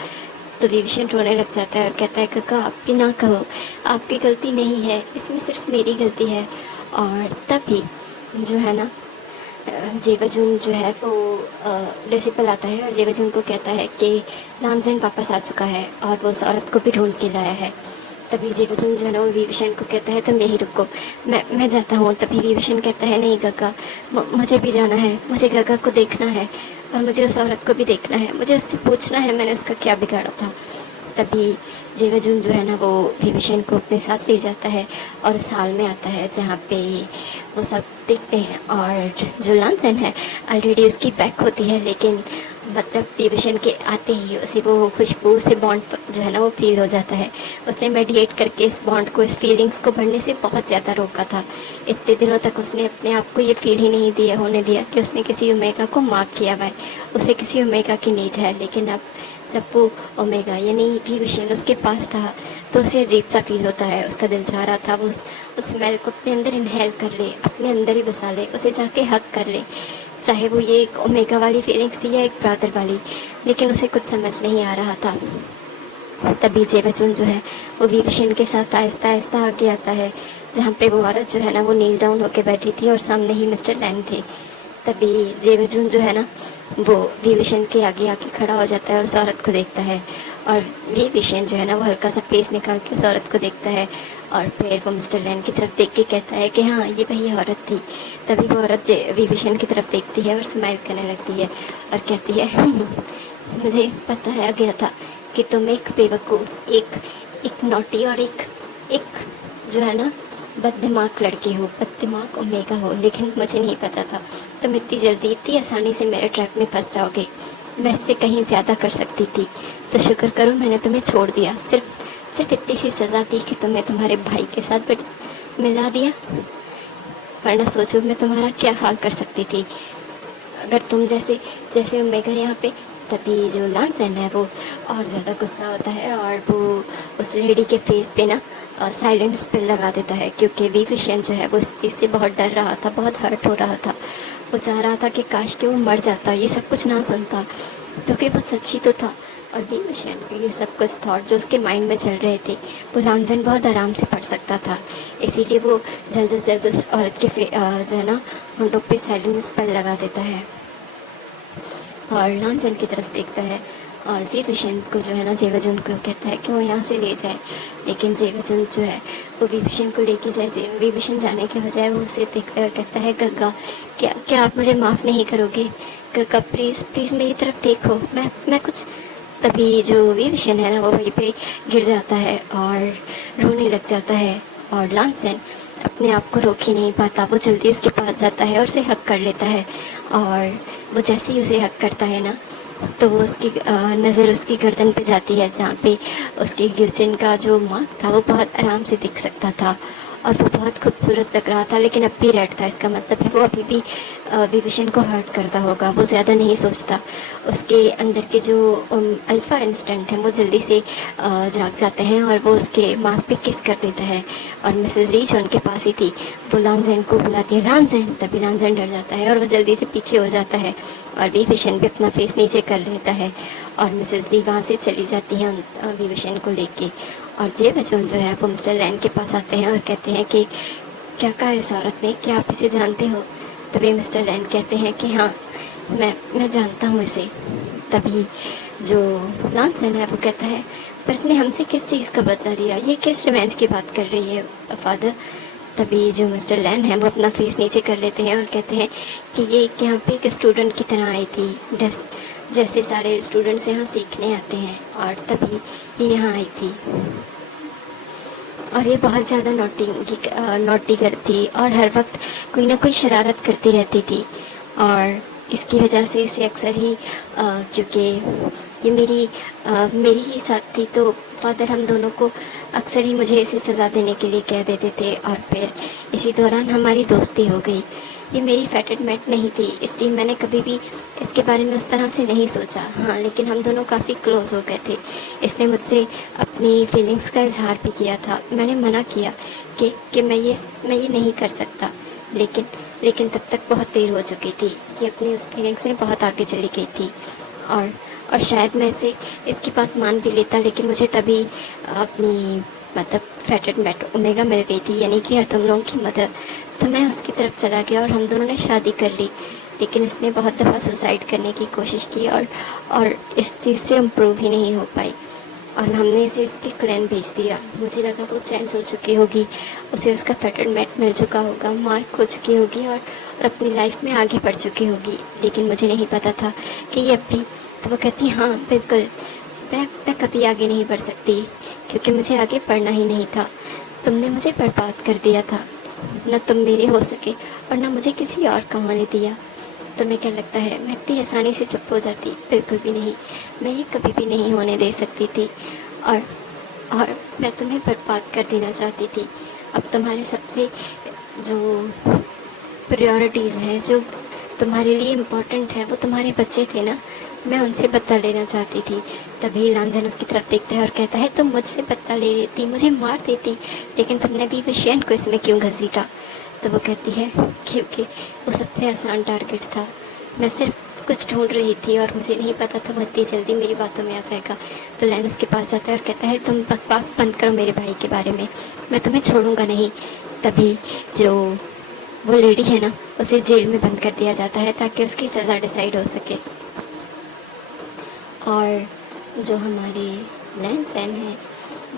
तो विविशन रोने लग जाता है और कहता है, काका आप भी ना कहो, आपकी गलती नहीं है, इसमें सिर्फ मेरी गलती है। और तभी जो है ना जेवजून जो है वो डिसिपल आता है और जेवजून को कहता है कि लैंडजैन वापस आ चुका है और वो उस औरत को भी ढूंढ के लाया है। तभी जेवजून जो है ना वो विविशन को कहता है, तुम यहीं रुको, मैं जाता हूँ। तभी विविशन कहता है, नहीं काका मुझे भी जाना है, मुझे काका को देखना है और मुझे उस औरत को भी देखना है, मुझे उससे पूछना है मैंने उसका क्या बिगाड़ा था। तभी जेवाजुन जो है ना वो विभीषण को अपने साथ ले जाता है और उस हाल में आता है जहाँ पे वो सब देखते हैं। और जो लांसन है ऑलरेडी उसकी बैक होती है, लेकिन मतलब विभीषण के आते ही उसे वो खुशबू से बॉन्ड जो है ना वो फील हो जाता है। उसने मेडिएट करके इस बॉन्ड को, इस फीलिंग्स को बढ़ने से बहुत ज़्यादा रोका था। इतने दिनों तक उसने अपने आप को ये फील ही नहीं दिया होने दिया कि उसने किसी ओमेगा को मार्क किया हुआ है, उसे किसी ओमेगा की नीड है। लेकिन अब जब वो ओमेगा यानी विभीषण उसके पास था तो उसे अजीब सा फील होता है। उसका दिल चाह रहा था वो उस स्मेल को अपने अंदर इनहेल कर ले, अपने अंदर ही बसा ले, उसे जाके हक कर ले, चाहे वो ये एक ओमेगा वाली फीलिंग्स थी या एक ब्रदर वाली। लेकिन उसे कुछ समझ नहीं आ रहा था। तभी जेवाजुन जो है वो विभीषण के साथ आहिस्ता आहिस्ता आगे आता है, जहाँ पे वो औरत जो है ना वो नील डाउन होके बैठी थी और सामने ही मिस्टर लैन थे। तभी जेवाजुन जो है ना वो विभीषण के आगे आके खड़ा हो जाता है और उस औरत को देखता है। और विभीषण जो है ना वो हल्का सा फेस निकाल के उस औरत को देखता है और फिर वो मिस्टर लैन की तरफ देख के कहता है कि हाँ ये वही औरत थी। तभी वो औरत विभीषण की तरफ देखती है और स्माइल करने लगती है और कहती है मुझे बताया गया था कि तुम एक बेवकूफ़, एक नॉटी और एक जो है ना बददिमाग लड़के हो, बददिमाग ओमेगा हो। लेकिन मुझे नहीं पता था तुम इतनी जल्दी, इतनी आसानी से मेरे ट्रैप में फंस जाओगे। मैं इससे कहीं ज़्यादा कर सकती थी, तो शुक्र करो मैंने तुम्हें छोड़ दिया। सिर्फ इतनी सी सज़ा दी कि तुम्हें तुम्हारे भाई के साथ मिला दिया, वरना सोचो मैं तुम्हारा क्या हाल कर सकती थी अगर तुम जैसे ओमेगा यहाँ पे। तभी जो लांसन है वो और ज़्यादा गुस्सा होता है और वो उस लेडी के फेस पे ना साइलेंट स्पेल लगा देता है, क्योंकि विभीषण जो है वो इस चीज़ से बहुत डर रहा था, बहुत हर्ट हो रहा था। वो चाह रहा था कि काश कि वो मर जाता, ये सब कुछ ना सुनता, क्योंकि वो सच्ची तो था। और विभीषण के ये सब कुछ थॉट जो उसके माइंड में चल रहे थे वो लांसन बहुत आराम से पढ़ सकता था। इसीलिए वो जल्द से जल्द उस औरत के जो है ना होंठों पे साइलेंट स्पेल लगा देता है और लांसन की तरफ देखता है। और विभीषण को जो है ना जेवाजुन को कहता है कि वो यहाँ से ले जाए, लेकिन जेवाजुन जो है वो विभीषण को लेके जाए। विभीषण जाने के बजाय वो उसे देखता है और कहता है गग्गा क्या आप मुझे माफ़ नहीं करोगे? गग्गा प्लीज़ प्लीज़ मेरी तरफ देखो, मैं कुछ। तभी जो विभीषण है ना वो वहीं पे गिर जाता है और रोने लग जाता है। और लांसन अपने आप को रोक ही नहीं पाता, वो जल्दी उसके पास जाता है और उसे हक कर लेता है। और वो जैसे ही उसे हक करता है ना तो वो उसकी नज़र उसकी गर्दन पे जाती है, जहाँ पे उसकी गिरचिन का जो मार्क था वो बहुत आराम से दिख सकता था और वो बहुत खूबसूरत लग रहा था। लेकिन अब भी रेड था, इसका मतलब है वो अभी भी विभीषण को हर्ट करता होगा। वो ज़्यादा नहीं सोचता, उसके अंदर के जो अल्फ़ा इंस्टेंट हैं वो जल्दी से जाग जाते हैं और वो उसके मार्क पे किस कर देता है। और मिसेस ली जो उनके पास ही थी वो लांसन को बुलाती है, लांसन। तभी लांसन डर जाता है और वो जल्दी से पीछे हो जाता है और विभीषण भी अपना फेस नीचे कर लेता है और मिसेस ली वहाँ से चली जाती है विभीषण को लेके। और जेवाजुन जो है वो मिस्टर लैन के पास आते हैं और कहते हैं कि क्या कहा इस औरत ने, क्या आप इसे जानते हो? तभी मिस्टर लैन कहते हैं कि हाँ मैं जानता हूँ इसे। तभी जो लांसन है वो कहता है पर इसने हमसे किस चीज़ का बदला लिया, ये किस रिवेंज की बात कर रही है फादर? तभी जो मिस्टर लैन है वो अपना फेस नीचे कर लेते हैं और कहते हैं कि ये यहाँ पे एक स्टूडेंट की तरह आई थी, जैसे सारे स्टूडेंट्स यहाँ सीखने आते हैं, और तभी ये यहाँ आई थी। और ये बहुत ज़्यादा नोटी करती और हर वक्त कोई ना कोई शरारत करती रहती थी। और इसकी वजह से इसे अक्सर ही क्योंकि ये मेरी ही साथ थी, तो फादर हम दोनों को अक्सर ही मुझे इसे सज़ा देने के लिए कह देते थे और फिर इसी दौरान हमारी दोस्ती हो गई। ये मेरी फेटेड मेट नहीं थी, इसलिए मैंने कभी भी इसके बारे में उस तरह से नहीं सोचा। हाँ, लेकिन हम दोनों काफ़ी क्लोज हो गए थे। इसने मुझसे अपनी फीलिंग्स का इजहार भी किया था। मैंने मना किया कि मैं ये नहीं कर सकता, लेकिन तब तक बहुत देर हो चुकी थी। ये अपनी उस फीलिंग्स में बहुत आगे चली गई थी और शायद मैं इसकी बात मान भी लेता, लेकिन मुझे तभी अपनी मतलब फेटेड मेट ओमेगा मिल गई थी, यानी कि तुम लोगों की मदर। तो मैं उसकी तरफ चला गया और हम दोनों ने शादी कर ली। लेकिन इसने बहुत दफ़ा सुसाइड करने की कोशिश की और इस चीज़ से इम्प्रूव ही नहीं हो पाई और हमने इसे इसके क्लैन भेज दिया। मुझे लगा वो चेंज हो चुकी होगी, उसे उसका फेटेड मेट मिल चुका होगा, मार्क हो चुकी होगी और अपनी लाइफ में आगे बढ़ चुकी होगी। लेकिन मुझे नहीं पता था कि ये अब भी। तो वो कहती हाँ बिल्कुल, मैं कभी आगे नहीं बढ़ सकती, क्योंकि मुझे आगे बढ़ना ही नहीं था। तुमने मुझे बर्बाद कर दिया था। न तुम मेरे हो सके और न मुझे किसी और का होने दिया। तुम्हें क्या लगता है मैं इतनी आसानी से चुप हो जाती? बिल्कुल भी नहीं। मैं ये कभी भी नहीं होने दे सकती थी। और और मैं तुम्हें बर्बाद कर देना चाहती थी। अब तुम्हारे सबसे जो प्रायोरिटीज़ हैं, जो तुम्हारे लिए इम्पोर्टेंट है, वो तुम्हारे बच्चे थे ना। मैं उनसे बदला लेना चाहती थी। तभी लांजन उसकी तरफ देखता है और कहता है तुम मुझसे बदला ले लेती, मुझे मार देती, लेकिन तुमने भी विषयन को इसमें क्यों घसीटा? तो वो कहती है क्योंकि वो सबसे आसान टारगेट था। मैं सिर्फ कुछ ढूंढ रही थी और मुझे नहीं पता था वो इतनी जल्दी मेरी बातों में आ जाएगा। तो लैन उसके पास जाता है और कहता है तुम बकवास बंद करो मेरे भाई के बारे में, मैं तुम्हें छोड़ूंगा नहीं। तभी जो वो लेडी है ना, उसे जेल में बंद कर दिया जाता है ताकि उसकी सज़ा डिसाइड हो सके। और जो हमारे लैन सैन हैं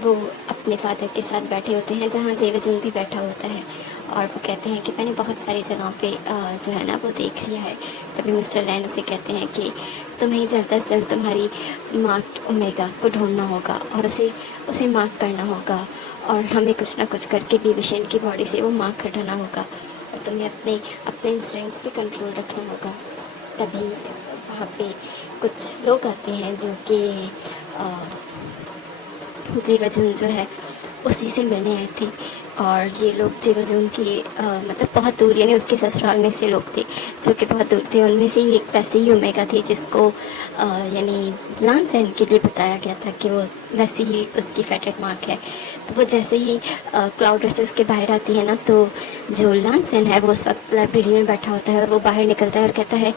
वो अपने फादर के साथ बैठे होते हैं, जहाँ जेवजुन भी बैठा होता है। और वो कहते हैं कि मैंने बहुत सारी जगहों पे जो है ना वो देख लिया है। तभी मिस्टर लैन उसे कहते हैं कि तुम्हें जल्द से जल्द तुम्हारी मार्क ओमेगा को ढूंढना होगा और उसे मार्क करना होगा, और हमें कुछ ना कुछ करके विविशन की बॉडी से वो मार्क हटाना होगा, और तुम्हें अपने अपने इंस्टिंक्ट्स पे कंट्रोल रखना होगा। तभी वहाँ पे कुछ लोग आते हैं जो कि जेवजुन जो है उसी से मिलने आए थे। और ये लोग जेवजुन की मतलब बहुत दूर, यानी उसके ससुराल में से लोग थे जो कि बहुत दूर थे। उनमें से एक वैसे ही ओमेगा थी जिसको यानी लांसेन के लिए बताया गया था कि वो वैसे ही उसकी फेटेड मार्क है। तो वो जैसे ही क्लाउड रेसेस के बाहर आती है ना, तो जो लांसेन है वो उस वक्त लाइब्रेरी में बैठा होता है और वो बाहर निकलता है और कहता है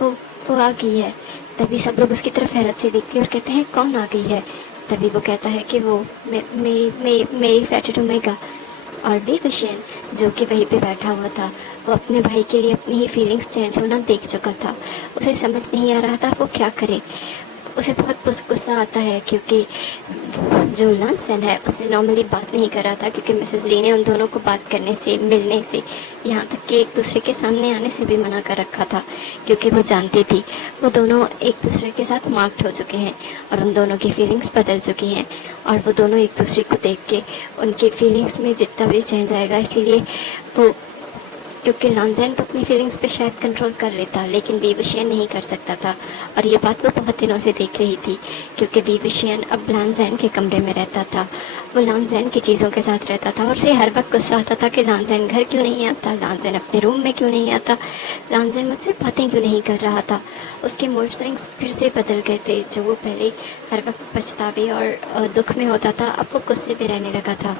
वो आ गई है। तभी सब लोग उसकी तरफ हैरत से देखते हैं और कहते हैं कौन आ गई है? तभी वो कहता है कि वो मेरी फेटेड ओमेगा। और विविशन जो कि वहीं पे बैठा हुआ था, वो अपने भाई के लिए अपनी ही फीलिंग्स चेंज होना देख चुका था। उसे समझ नहीं आ रहा था वो क्या करे। उसे बहुत गुस्सा आता है क्योंकि जो लांसेन है उससे नॉर्मली बात नहीं कर रहा था, क्योंकि मिसेस ली ने उन दोनों को बात करने से, मिलने से, यहाँ तक कि एक दूसरे के सामने आने से भी मना कर रखा था, क्योंकि वो जानती थी वो दोनों एक दूसरे के साथ मार्क्ड हो चुके हैं और उन दोनों की फीलिंग्स बदल चुकी हैं। और वो दोनों एक दूसरे को देख के उनकी फीलिंग्स में जितना भी चेंज आएगा, इसीलिए वो, क्योंकि लांजेन तो अपनी फीलिंग्स पे शायद कंट्रोल कर लेता, लेकिन विविशियन नहीं कर सकता था। और ये बात वो बहुत दिनों से देख रही थी, क्योंकि विविशियन अब लांजेन के कमरे में रहता था, वो लांजेन की चीज़ों के साथ रहता था, और उसे हर वक्त गुस्सा आता था कि लांजेन घर क्यों नहीं आता, लांजेन अपने रूम में क्यों नहीं आता, लांजेन मुझसे बातें क्यों नहीं कर रहा था। उसके मूड स्विंग्स फिर से बदल गए थे। जो वो पहले हर वक्त पछतावे और दुख में होता था, अब वो गुस्से पे रहने लगा था,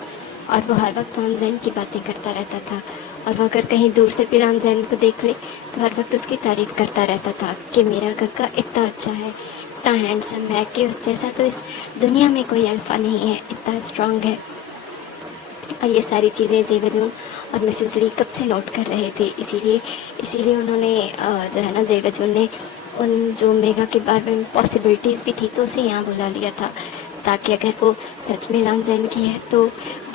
और वो हर वक्त लांजेन की बातें करता रहता था। और वो अगर कहीं दूर से भी लांजेन को देख ले तो हर वक्त उसकी तारीफ़ करता रहता था कि मेरा गग्गा इतना अच्छा है, इतना हैंडसम है कि उस जैसा तो इस दुनिया में कोई अल्फ़ा नहीं है, इतना स्ट्रांग है। और ये सारी चीज़ें जेवजुन और मिसेस ली कब से नोट कर रहे थे, इसीलिए उन्होंने जो है ना, जेवजुन ने उन जो मेगा के बारे में पॉसिबिलिटीज़ भी थी तो उसे यहाँ बुला लिया था, ताकि अगर वो सच में लांजेन की है तो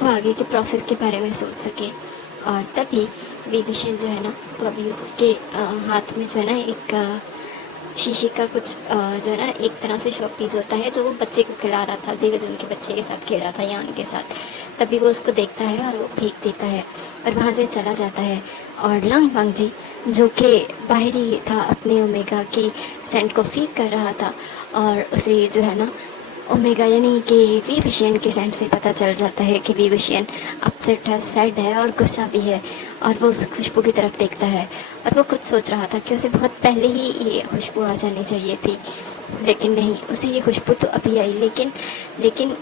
वो आगे के प्रोसेस के बारे में सोच सके। और तभी विभीषण जो है ना, वो अभी उसके हाथ में जो है ना एक शीशे का कुछ जो है ना एक तरह से शो पीस होता है, जो वो बच्चे को खिला रहा था, जेवजुन के बच्चे के साथ खेल रहा था, यान के साथ। तभी वो उसको देखता है और वो फेंक देता है और वहाँ से चला जाता है। और लांग वांग जी जो कि बाहर ही था, अपने ओमेगा की सेंट को फील कर रहा था, और उसे जो है ना ओमेगा यानी कि विविशियन के सेंट से पता चल जाता है कि विविशियन अपसेट है, सैड है और गुस्सा भी है। और वो उस खुशबू की तरफ देखता है और वो खुद सोच रहा था कि उसे बहुत पहले ही ये खुशबू आ जानी चाहिए थी, लेकिन नहीं, उसे ये खुशबू तो अभी आई, लेकिन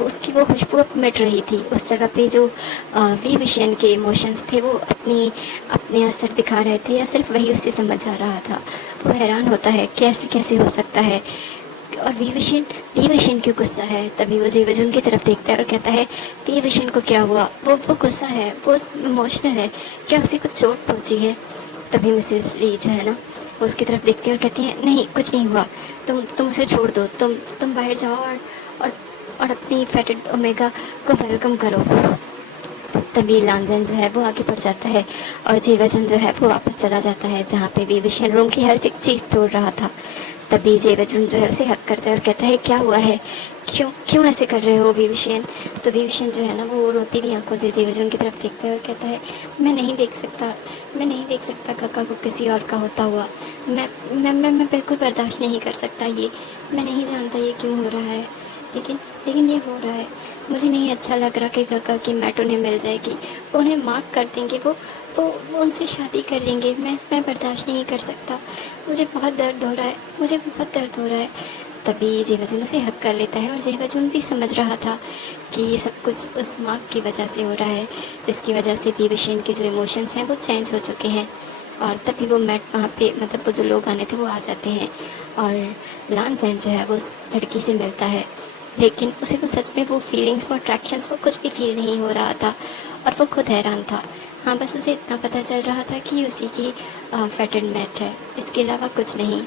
उसकी वो खुशबू अब मिट रही थी। उस जगह पे जो विविशियन के इमोशंस थे वो अपने असर दिखा रहे थे, या सिर्फ वही उसे समझ आ रहा था। वो हैरान होता है कैसे कैसे हो सकता है, और विविशन क्यों गुस्सा है। तभी वो जेवजुन की तरफ देखता है और कहता है विविशन को क्या हुआ, वो गुस्सा है, वो इमोशनल है, क्या उसे कुछ चोट पहुंची है। तभी मिसेस ली जो है ना, वो उसकी तरफ देखती है और कहती है नहीं, कुछ नहीं हुआ, तुम उसे छोड़ दो, तुम बाहर जाओ और अपनी फेटेड ओमेगा को वेलकम करो। तभी लांजेन जो है वो आगे बढ़ जाता है और जेवजुन जो है वो वापस चला जाता है, जहाँ पे विविशन रूम की हर एक चीज़ तोड़ रहा था। तभी जेवजुन जो है उसे हक करता है और कहता है क्या हुआ है, क्यों क्यों ऐसे कर रहे हो विविशियन। तो विविशियन जो है ना वो रोती हुई आंखों से जेवजुन की तरफ देखता है और कहता है मैं नहीं देख सकता, मैं नहीं देख सकता काका को किसी और का होता हुआ। मैं बिल्कुल बर्दाश्त नहीं कर सकता ये। मैं नहीं जानता ये क्यों हो रहा है, लेकिन लेकिन ये हो रहा है। मुझे नहीं अच्छा लग रहा कि काका की मैट उन्हें मिल जाएगी, उन्हें माफ़ कर देंगे, वो उनसे शादी कर लेंगे। मैं बर्दाश्त नहीं कर सकता, मुझे बहुत दर्द हो रहा है, मुझे बहुत दर्द हो रहा है। तभी जेवजुन उसे हक कर लेता है और जेवजुन भी समझ रहा था कि ये सब कुछ उस मार्क की वजह से हो रहा है, जिसकी वजह से विविशियन के जो इमोशंस हैं वो चेंज हो चुके हैं। और तभी वो मैट वहाँ पे मतलब वो जो लोग आने थे वो आ जाते हैं और लानज़ेन जो है वो उस लड़की से मिलता है, लेकिन उसे वो सच में वो फीलिंग्स, वो अट्रैक्शंस, वो कुछ भी फील नहीं हो रहा था और वो खुद हैरान था। हाँ, बस उसे इतना पता चल रहा था कि उसी की फेटेड मैट है, इसके अलावा कुछ नहीं।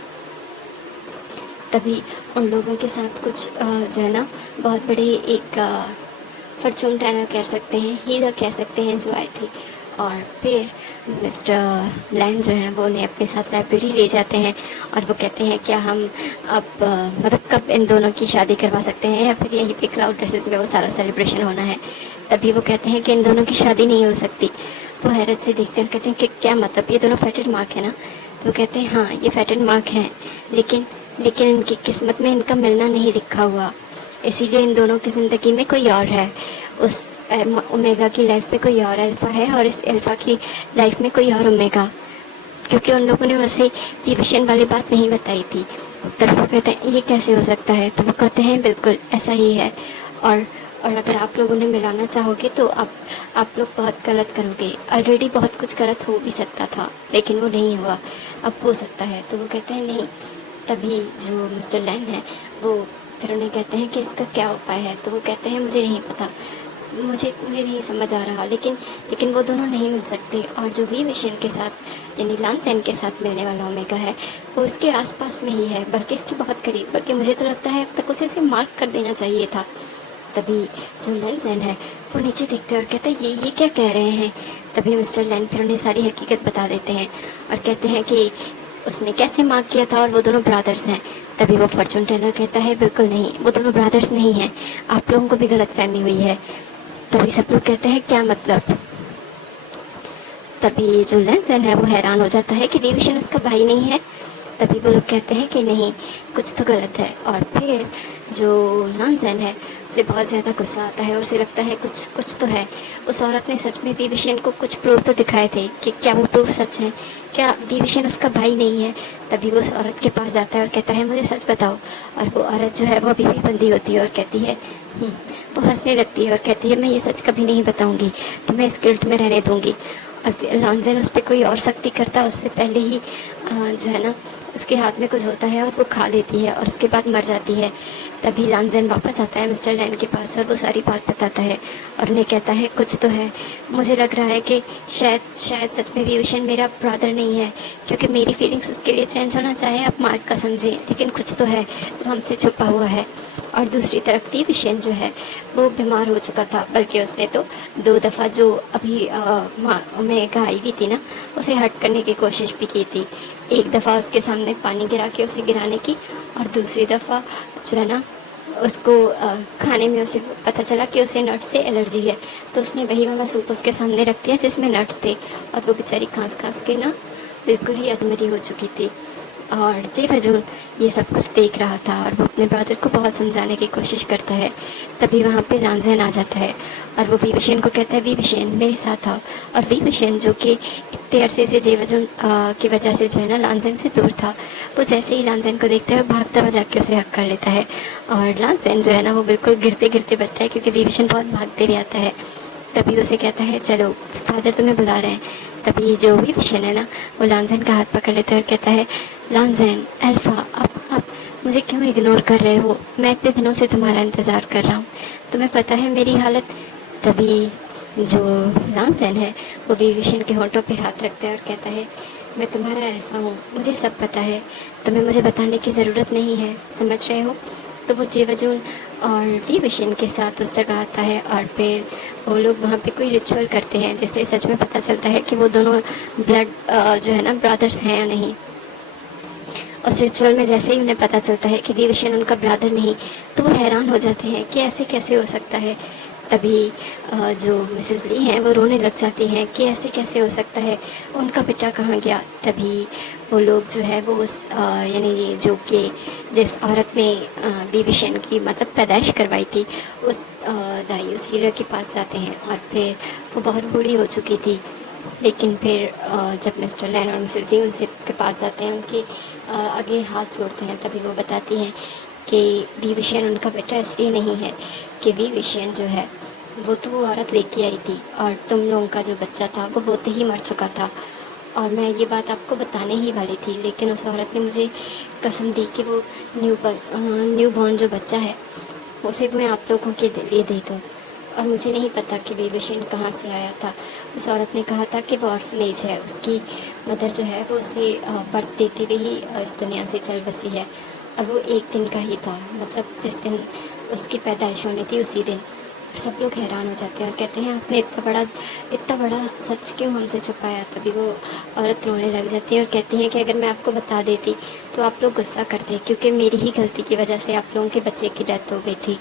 तभी उन लोगों के साथ कुछ जो है ना बहुत बड़े एक फॉर्चून टेलर कह सकते हैं, हीलर कह सकते हैं जो आए थे। और फिर मिस्टर लैंग जो है वो उन्हें अपने साथ लाइब्रेरी ले जाते हैं और वो कहते हैं क्या हम अब मतलब कब इन दोनों की शादी करवा सकते हैं या फिर यहीं पे क्लाउड ड्रेसेस में वो सारा सेलिब्रेशन होना है। तभी वो कहते हैं कि इन दोनों की शादी नहीं हो सकती। वो हैरत से देखते हैं, कहते हैं कि क्या मतलब, ये दोनों फेटेड मार्क है ना। तो वो कहते हैं हाँ ये फेटेड मार्क हैं, लेकिन लेकिन इनकी किस्मत में इनका मिलना नहीं लिखा हुआ, इसीलिए इन दोनों की ज़िंदगी में कोई और है। उस ओमेगा की लाइफ में कोई और अल्फ़ा है और इस अल्फ़ा की लाइफ में कोई और ओमेगा, क्योंकि उन लोगों ने वैसे डिविजन वाली बात नहीं बताई थी। तभी वो कहते हैं ये कैसे हो सकता है। तो वो कहते हैं बिल्कुल ऐसा ही है, और अगर आप लोग उन्हें मिलाना चाहोगे तो आप लोग बहुत गलत करोगे। ऑलरेडी बहुत कुछ गलत हो भी सकता था लेकिन वो नहीं हुआ, अब हो सकता है। तो वो कहते हैं नहीं। तभी जो मिस्टर लैंग है वो फिर उन्हें कहते हैं कि इसका क्या उपाय है। तो वो कहते हैं मुझे नहीं पता, मुझे नहीं समझ आ रहा, लेकिन वो दोनों नहीं मिल सकते। और जो वी विशन के साथ यानी लानसेन के साथ मिलने वाला ओमेगा है वो इसके आसपास में ही है, बल्कि इसके बहुत करीब, बल्कि मुझे तो लगता है अब तक उसे इसे मार्क कर देना चाहिए था। तभी जो लानसेन है वो नीचे देखते हैं और कहते हैं ये क्या कह रहे हैं। तभी मिस्टर लैन फिर उन्हें सारी हकीकत बता देते हैं और कहते हैं कि उसने कैसे मार्क किया था और वो दोनों ब्रदर्स हैं। तभी वो फॉर्चून टेलर कहता है बिल्कुल नहीं, वो दोनों ब्रदर्स नहीं हैं, आप लोगों को भी गलत फहमी हुई है। तभी सब लोग कहते हैं क्या मतलब। तभी जो लानसेन है वो हैरान हो जाता है कि डिविजन उसका भाई नहीं है। तभी वो लोग कहते हैं कि नहीं कुछ तो गलत है। और फिर जो लानसेन है उसे बहुत ज़्यादा गुस्सा आता है और उसे लगता है कुछ तो है। उस औरत ने सच में डिविजन को कुछ प्रूफ तो दिखाए थे कि क्या वो प्रूफ सच है, क्या डिविजन उसका भाई नहीं है। तभी वो उस औरत के पास जाता है और कहता है मुझे सच बताओ। और वो औरत जो है वो अभी भी बंदी होती है और कहती है वो हंसने लगती है और कहती है मैं ये सच कभी नहीं बताऊंगी, तो मैं इस गिल्ट में रहने दूंगी। और लानसेन उस पर कोई और सख्ती करता है उससे पहले ही जो है ना उसके हाथ में कुछ होता है और वो खा लेती है और उसके बाद मर जाती है। तभी लानसेन वापस आता है मिस्टर लैन के पास और वो सारी बात बताता है और उन्हें कहता है कुछ तो है, मुझे लग रहा है कि शायद सच में विविशन मेरा ब्रदर नहीं है, क्योंकि मेरी फीलिंग्स उसके लिए चेंज होना चाहे आप मार्क का समझें, लेकिन कुछ तो है जो हमसे छुपा हुआ है। और दूसरी तरफ विविशन जो है वो बीमार हो चुका था, बल्कि उसने तो 2 दफ़ा जो अभी में गाई हुई थी ना उसे हट करने की कोशिश भी की थी। एक दफ़ा उसके सामने पानी गिरा के उसे गिराने की, और दूसरी दफ़ा जो है ना उसको खाने में उसे पता चला कि उसे नट्स से एलर्जी है, तो उसने वही वाला सूप उसके सामने रख दिया जिसमें नट्स थे, और वो बेचारी खांस खांस के ना बिल्कुल ही अधमरी हो चुकी थी। और जेवजुन ये सब कुछ देख रहा था और वो अपने ब्रदर को बहुत समझाने की कोशिश करता है। तभी वहाँ पे लानसेन आ जाता है और वो विविशन को कहता है विविशन मेरे साथ आओ। और विविशन जो कि इतने अरसे से जेवजुन की वजह से जो है ना लानसेन से दूर था, वो जैसे ही लानसेन को देखता है भागता हुआ जाके उसे हक कर लेता है। और लानसेन जो है ना वो बिल्कुल गिरते गिरते बचता है क्योंकि विविशन बहुत भागते हुए आता है। तभी उसे कहता है चलो फादर तुम्हें बुला रहे हैं। तभी जो विविशन है ना वो लानसेन का हाथ पकड़ लेता है और कहता है लानसेन अल्फा आप मुझे क्यों इग्नोर कर रहे हो, मैं इतने दिनों से तुम्हारा इंतज़ार कर रहा हूँ, तुम्हें पता है मेरी हालत। तभी जो लानसेन है वो विविशन के होंठों पे हाथ रखता है और कहता है मैं तुम्हारा अल्फा हूँ, मुझे सब पता है, तुम्हें मुझे बताने की ज़रूरत नहीं है, समझ रहे हो। तो वो जेवजुन और विविशन के साथ उस जगह आता है और फिर वो लोग वहाँ पे कोई रिचुअल करते हैं जिससे सच में पता चलता है कि वो दोनों ब्लड जो है ना ब्रदर्स हैं या नहीं। उस रिचुअल में जैसे ही उन्हें पता चलता है कि विभीषण उनका ब्रदर नहीं, तो वो हैरान हो जाते हैं कि ऐसे कैसे हो सकता है। तभी जो मिसेस ली हैं वो रोने लग जाती हैं कि ऐसे कैसे हो सकता है, उनका बेटा कहाँ गया। तभी वो लोग जो है वो उस यानी जो कि जिस औरत ने विभीषण की मतलब पैदाइश करवाई थी, उस दाई उस हीलर के पास जाते हैं। और फिर वो बहुत बूढ़ी हो चुकी थी, लेकिन फिर जब मिस्टर लैन और मिसेस ली उनसे के पास जाते हैं, उनके आगे हाथ जोड़ते हैं, तभी वो बताती हैं कि विभीषण उनका बेटा इसलिए नहीं है कि विभीषण जो है वो तो वो औरत लेके आई थी, और तुम लोगों का जो बच्चा था वो होते ही मर चुका था। और मैं ये बात आपको बताने ही वाली थी, लेकिन उस औरत ने मुझे कसम दी कि वो न्यू बॉर्न जो बच्चा है उसे मैं आप लोगों के लिए दे दूँ। और मुझे नहीं पता कि विभीषण कहाँ से आया था। उस औरत ने कहा था कि वो ऑर्फनेज है, उसकी मदर जो है वो उसे बर्थ देते हुए ही इस दुनिया से चल बसी है। और वो एक दिन का ही था, मतलब जिस दिन उसकी पैदाइश होनी थी उसी दिन। सब लोग हैरान हो जाते हैं और कहते हैं आपने इतना बड़ा सच क्यों हमसे छुपाया। तभी वो औरत रोने लग जाती है और कहती है कि अगर मैं आपको बता देती तो आप लोग गुस्सा करते, क्योंकि मेरी ही गलती की वजह से आप लोगों के बच्चे की डेथ हो गई थी।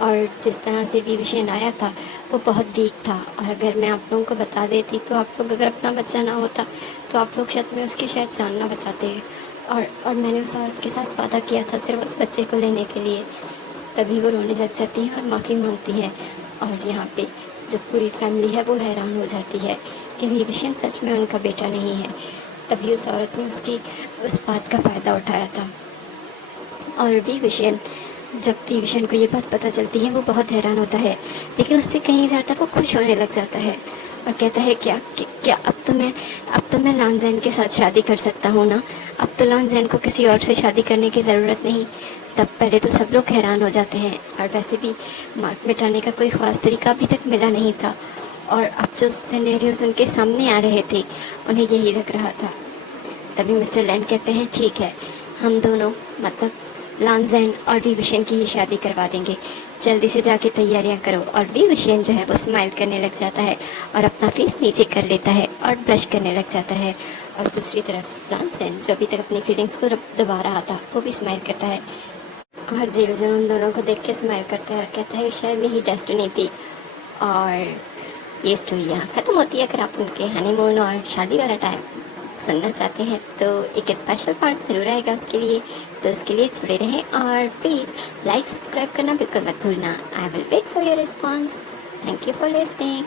और जिस तरह से विभीषण आया था वो बहुत वीक था, और अगर मैं आप लोगों को बता देती तो आप लोग अगर अपना बच्चा ना होता तो आप लोग शायद में उसकी शायद जान ना बचाते हैं। और मैंने उस औरत के साथ वादा किया था सिर्फ उस बच्चे को लेने के लिए। तभी वो रोने लग जाती है और माफ़ी मांगती है। और यहाँ पे जो पूरी फैमिली है वो हैरान हो जाती है कि विभीषण सच में उनका बेटा नहीं है। तभी उस औरत ने उसकी उस बात का फ़ायदा उठाया था। और विभीषण जब विभीषण को ये बात पता चलती है वो बहुत हैरान होता है, लेकिन उससे कहीं ज़्यादा वो खुश होने लग जाता है और कहता है क्या अब तो मैं लांज़ैन के साथ शादी कर सकता हूँ ना। अब तो लांज़ैन को किसी और से शादी करने की ज़रूरत नहीं। तब पहले तो सब लोग हैरान हो जाते हैं, और वैसे भी मार्क मिटाने का कोई ख़ास तरीका अभी तक मिला नहीं था। और अब जो सिनेरियोज उनके सामने आ रहे थे उन्हें यही लग रहा था। तभी मिस्टर लैंड कहते हैं ठीक है, हम दोनों मतलब लांज़ैन और विभीषण की ही शादी करवा देंगे, जल्दी से जाके तैयारियां करो। और विभीषण जो है वो स्माइल करने लग जाता है और अपना फेस नीचे कर लेता है और ब्लश करने लग जाता है। और दूसरी तरफ लांज़ैन जो अभी तक अपनी फीलिंग्स को दबा रहा था वो भी स्माइल करता है। और जीवजन उन दोनों को देख के स्माइल करता है और कहता है शायद यही डेस्टिनी थी। और ये स्टोरी यहाँ ख़त्म होती है। अगर आप उनके हनीमून और शादी वाला टाइम सुनना चाहते हैं तो एक स्पेशल पार्ट ज़रूर आएगा उसके लिए, तो उसके लिए जुड़े रहें। और प्लीज़ लाइक सब्सक्राइब करना बिल्कुल मत भूलना। I will wait for your response. Thank you for listening.